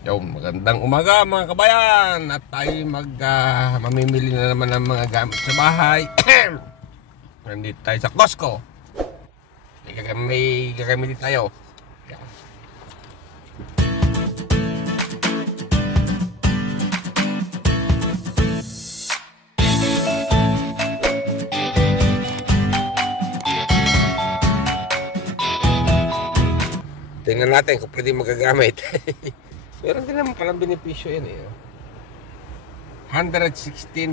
Yung magandang umaga mga kabayan at tayo mamimili na naman ng mga gamit sa bahay. Nandito tayo sa Costco. May gagamitin tayo. Tingnan natin kung pwede magagamit. Meron din naman palang benepisyo yan eh. $116.57.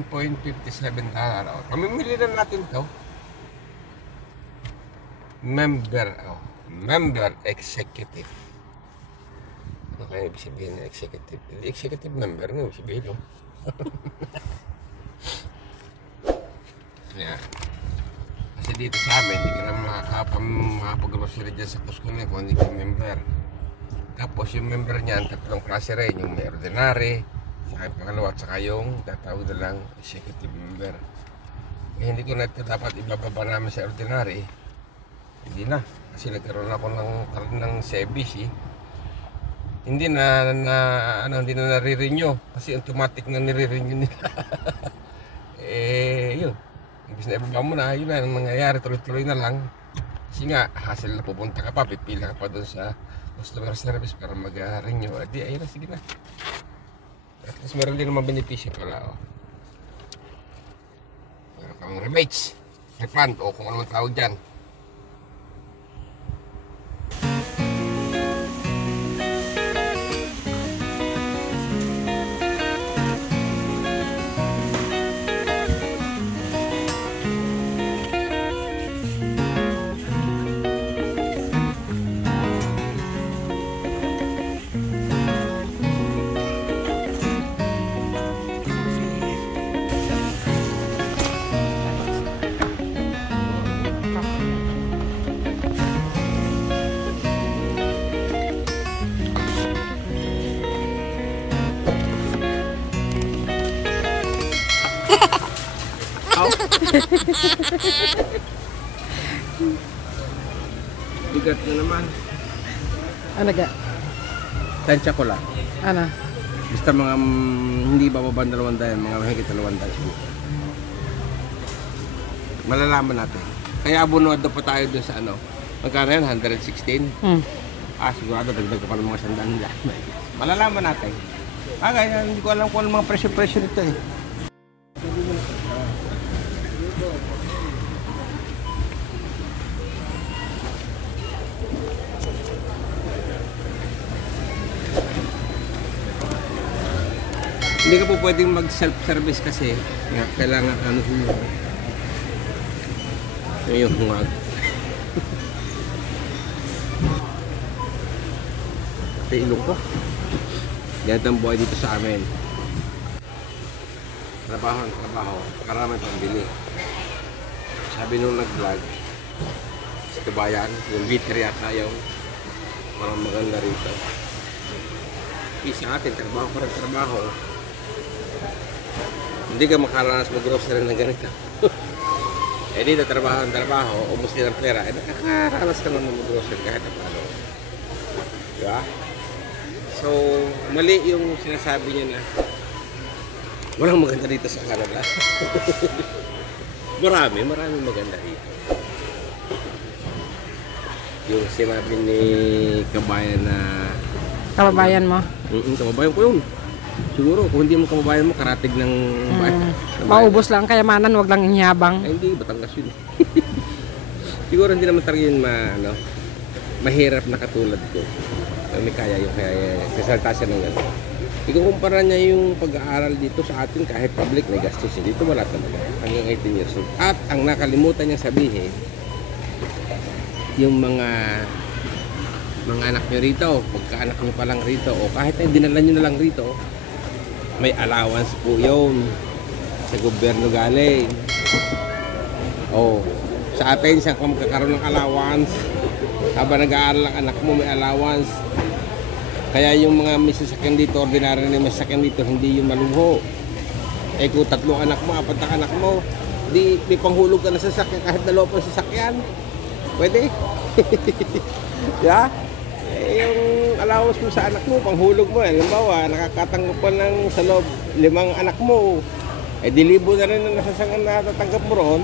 Pamimili na natin to. Member executive. Ano kaya ibig sabihin na executive? Executive member, ano ibig sabihin no? Yeah. Kasi dito sa amin, hindi ka na makapag-grocery dyan sa Costco na kung hindi ka member. Tapos yung member niyan, tatlong klase rin. Yung may ordinary, saka yung pangalawa, at saka yung tatawag na lang executive member. Eh, hindi ko na ito dapat ibababa namin sa ordinary. Hindi na. Kasi nagkaroon ako ng service eh. Hindi na nare-renew. Kasi automatic na nire-renew nila. Yun. Ibig na ibaba mo na, yun na ang nangyayari. Tuloy-tuloy na lang. Kasi nga, hassle na pupunta ka pa, pipila ka pa doon sa customer service para mag-renew. Di, ayun na, sige na. At least meron din naman benepisyo pala. Oh. Meron kang rebates, refund, o kung ano man tawag dyan. Bigat na naman. Ano ga? Tansya ko lang. Ano? Basta mga hindi bababa ng 200, mga mahigit 200. Malalaman natin. Kaya abunod pa tayo dun sa ano. Magkano yan? 116? Sigurado dagdag ka pa ng mga 100 nila. Malalaman natin. Kaya hindi ko alam kung ano mga presyo-presyo nito eh. Hindi ka po pwedeng mag self-service kasi kailangan ano yung hungag. Ito ilong ko. Ganito ang buhay dito sa amin. Trabaho ang trabaho. Karami pang bili. Sabi nung nag-vlog sa kabayan, yung bitter yata yung parang maganda rito. Isa atin, trabaho ko rin trabaho. Hindi ka makaranas mag-grocery ng ganito. Dito trabaho, ubos din ang pera. Nakakaranas ka naman mag-grocery kahit na paano. Diba? So, mali yung sinasabi niya na walang maganda dito sa Canada. marami maganda dito. Yung sinabi ni kabayan na Kababayan mo? Kababayan ko yun. Siguro, kung hindi mo kababayan mo, karatig ng Maubos lang kayamanan, wag lang inyabang. Ay, hindi, Batangas yun. Siguro hindi naman talaga yun mahirap na katulad ko. May kaya yung sasalta siya ng gano'n. Ikukumpara niya yung pag-aaral dito sa atin kahit public may gastos. Dito wala talaga. Hanggang 18 years old. At ang nakalimutan niya sabihin, yung mga anak nyo rito, pagka-anak nyo pa lang rito, o kahit na dinala nyo na lang rito, may allowance po yun sa gobyerno galing. O, sa atin, saan ka magkakaroon ng allowance? Habang nag-aaral ang anak mo, may allowance. Kaya yung mga may sasakyan dito, ordinary na may sasakyan dito, hindi yung maluho. Eh kung 3 anak mo, 4 anak mo, di may panghulog ka na sasakyan kahit 2 sasakyan. Pwede? Yeah? Yung allowance mo sa anak mo, panghulog mo. Halimbawa, nakakatanggap ka ng sa loob 5 anak mo. Eh, di libo na rin ang nasasangan na natatanggap mo roon.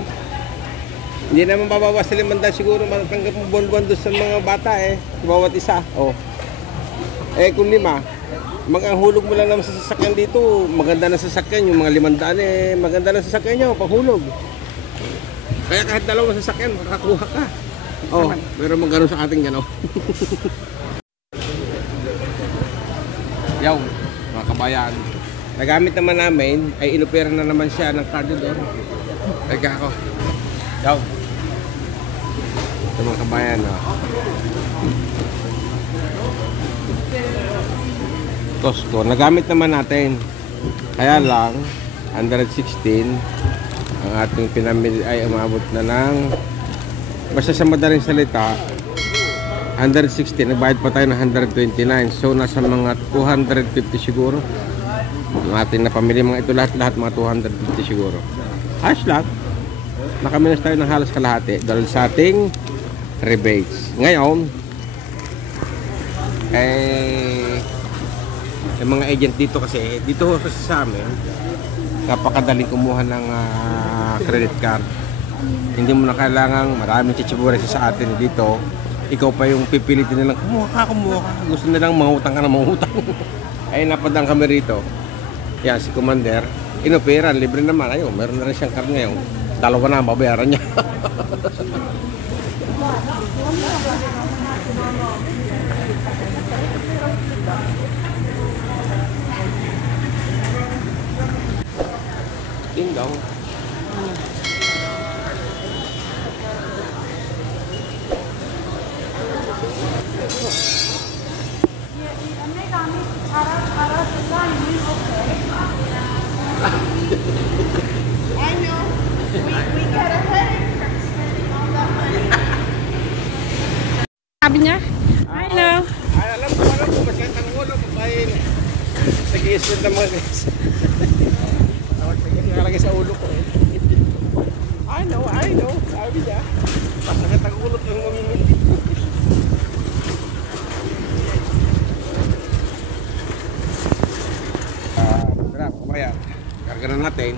Hindi naman bababa sa 500 siguro matatanggap mo buwan-buwan doon sa mga bata eh. Bawat isa. Oh. Eh, kung 5, mag-hulog mo lang naman sa sasakyan dito. Maganda na sasakyan. Yung mga 500 eh, maganda na sasakyan nyo, panghulog. Kaya kahit 2 sasakyan, makakuha ka. Oh, pero magkaroon sa ating gano'n. Yaw, mga kabayan. Nagamit naman namin, ay inopera na naman siya ng cardio doon. Teka ako. Yaw. Ito mga kabayan, oh. Costco, nagamit naman natin. Kaya lang, 116, ang ating pinamili ay umabot na ng, basta sa madaling salita, 160, nagbayad pa tayo ng 129. So, nasa mga 250 siguro. Ang ating napamili mga ito lahat mga 250 siguro. Ayos lang. Nakaminas tayo ng halos kalahati dahil sa ating rebates. Ngayon, yung mga agent dito kasi, dito sa amin, napakadaling kumuha ng credit card. Hindi mo na kailangan maraming chichibures sa atin dito. Ikaw pa yung pipilitin nilang kumuha ka. Gusto nilang mangutang ka na mangutang. Ay napadang kami rito. Yan si Commander. Inoperan, libre naman. Ayun, meron na rin siyang card ngayon. 2 na ang babayaran niya. Ding dong. I know. We got a headache from spending all that money. Sabi niya, I know. Ay, alam ko, masakit ang ulo pagkain. Nag-i-spend ng mga guys. Nakalagay sa ulo ko eh. I know. Sabi niya, masakit ang ulo ng mamimili. Tara, kabayan. Karga na natin.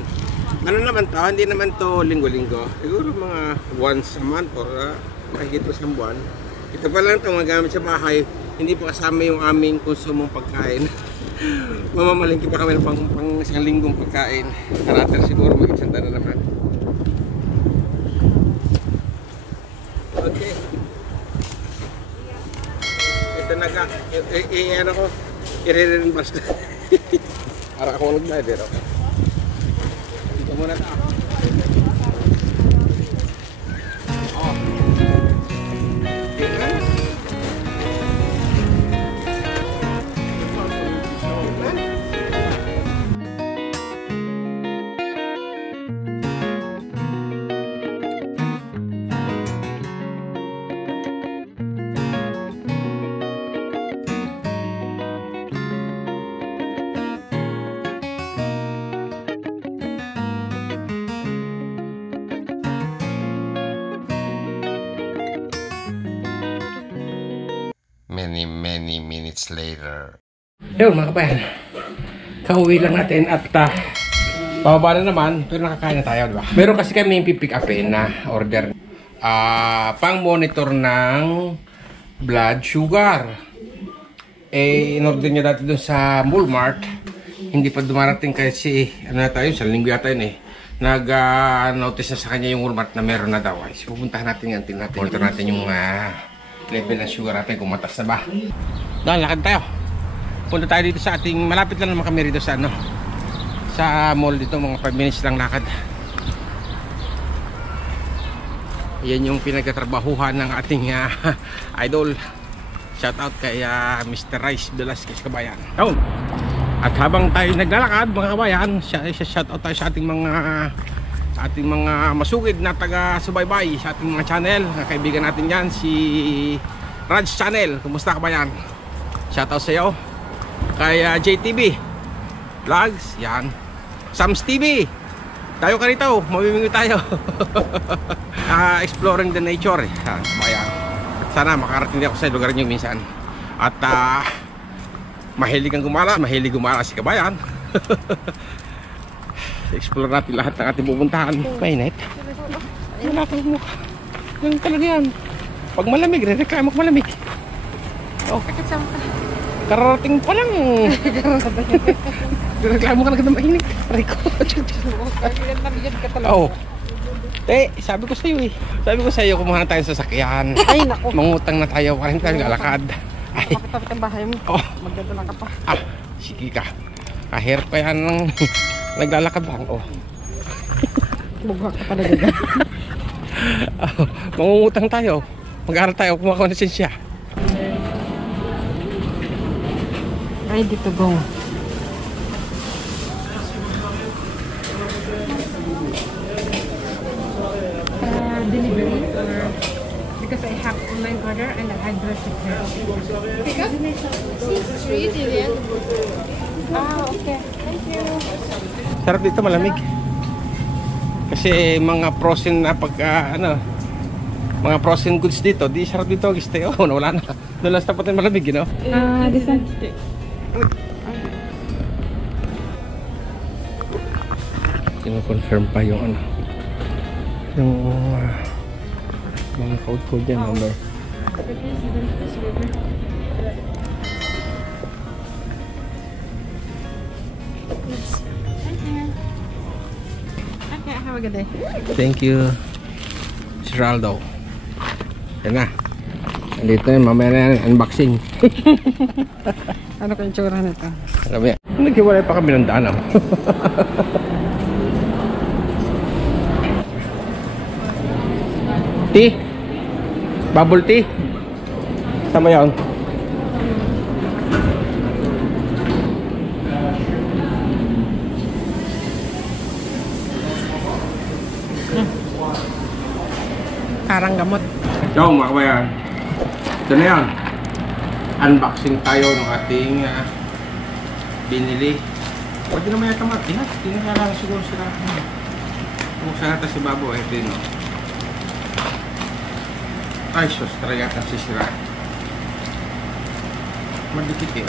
Ano naman to? Hindi naman to linggo-linggo. Siguro mga once a month or mahigit sa buwan. Ito pa lang ito magamit sa bahay. Hindi pa kasama yung aming konsumong pagkain. Mamamalingki pa kami ng pang isang linggong pagkain. Karater siguro mag-isang na naman. Okay. Ito naga. Ano ko. I-re-reimburse na. Para ako nag-driver. Dito muna tayo. Many minutes later. Yun mga kabayan, kauwi lang natin at pababa na naman, pero nakakain na tayo, diba? Meron kasi kami yung pipick upin na order pang monitor ng blood sugar. Eh, in-order niya dati dun sa Walmart. Hindi pa dumarating kasi, ano na tayo, sa linggo yata yun eh. Nag-notice na sa kanya yung Walmart na meron na daw. Ay, pupuntahan natin yan, tingnan natin. Monitor natin yung level ng sugar natin kung matas na ba. Dahil lakad tayo. Punta tayo dito sa ating, malapit lang naman kami rito sa sa mall dito, mga 5 minutes lang lakad. Yan yung pinagtatrabahuhan ng ating idol. Shout out kay Mr. Rice Velasquez, kabayan. Down. At habang tayo naglalakad mga kabayan, shout out tayo sa ating mga masugid na taga-subaybay sa ating mga channel. Kaibigan natin yan, si Raj Channel. Kumusta kabayan? Shoutout sa iyo. Kay JTV Vlogs, yan. Sam's TV, tayo ka rito, mamimingwi tayo. Exploring the nature, kabayan. Sana makarating din ako sa lugar nyo minsan. At mahilig kang gumala si kabayan. Explore natin lahat ng ating pupuntahan. Mainit. Wala kang mukha. Ganun talaga yan. Pag malamig, re-reklamo ko malamig. Oh, kararating pa lang. Re-reklamo ka na ganda mainit. Aray ko. Oh. Sabi ko sa'yo eh. Sabi ko sa'yo, kumuha na tayo sa sasakyan. Ay, naku. Mangutang na tayo. Parang tayo lalakad. Ay. Kapit ang bahay mo. Oh. Magdadala ka pa. Sige ka. Kahirap pa yan ng naglalakad lang. Oh. Bugha ka pa na dyan. Mangungutang tayo. Mag-aaral tayo. Kumuha ng lisensya. Ready to go. Delivery or because I have online order and the address is there. Pick up? Street, Julian. Okay. Thank you. Sarap dito, malamig. Kasi mga frozen na mga frozen goods dito, di sarap dito mag-stay. Oh, nawala na. Doon lang sa tapat ng malamig, you know? This one. Kino-confirm pa yung yung mga code dyan, number. Okay, have a good day. Thank you, Geraldo. Yan na. Andito yun, mamaya na yan, unboxing. Ano kayong tsura nito? Alam mo yan. Naghiwalay pa kami ng daan. Tea? Bubble tea? Sama yan. Parang gamot. So mga kabayan, ito na yan. Unboxing tayo ng ating binili. Pwede naman yata matihat. Hindi na kailangan siguro sila. Buksan natin si Babo. Ito yun. Ay, sus, talaga yata sisira. Madikit eh.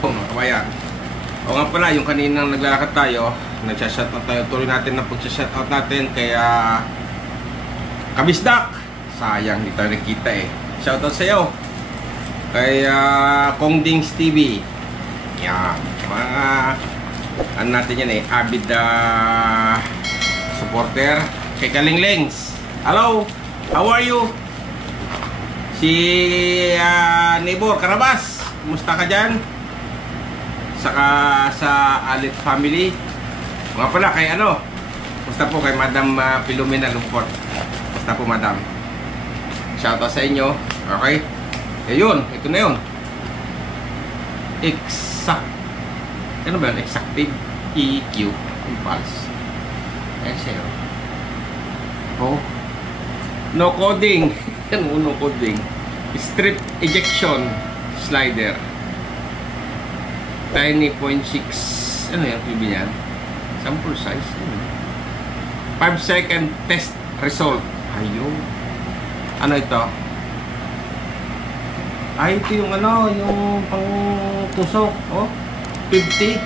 Mga kabayan. O nga pala, yung kaninang naglalakad tayo, nagsashoutout tayo. Tuloy natin na pag-shoutout natin. Kaya Kabisdak! Sayang, hindi tayo nakita eh. Shoutout sa'yo. Kay Kongdings TV. Yan. Mga ano natin yan eh. Avid supporter. Kay Kalinglings. Hello! How are you? Si neighbor Karabas. Kumusta ka dyan? Saka sa Alit family. Mga pala kay kumusta po kay Madam Filomena Luport. Kumusta po Madam? Shoutout sa inyo. Okay? Ayun, ito na yun. Ano ba yun? Exactive EQ Impulse. Ayan siya. Oh. No coding. Yan mo, no coding. Strip ejection slider. Tiny 0.6. Ano yan? PB yan? Sample size. 5 second test result. Ayun. Ano ito? Ay, ito yung yung pang tusok. Oh, 50.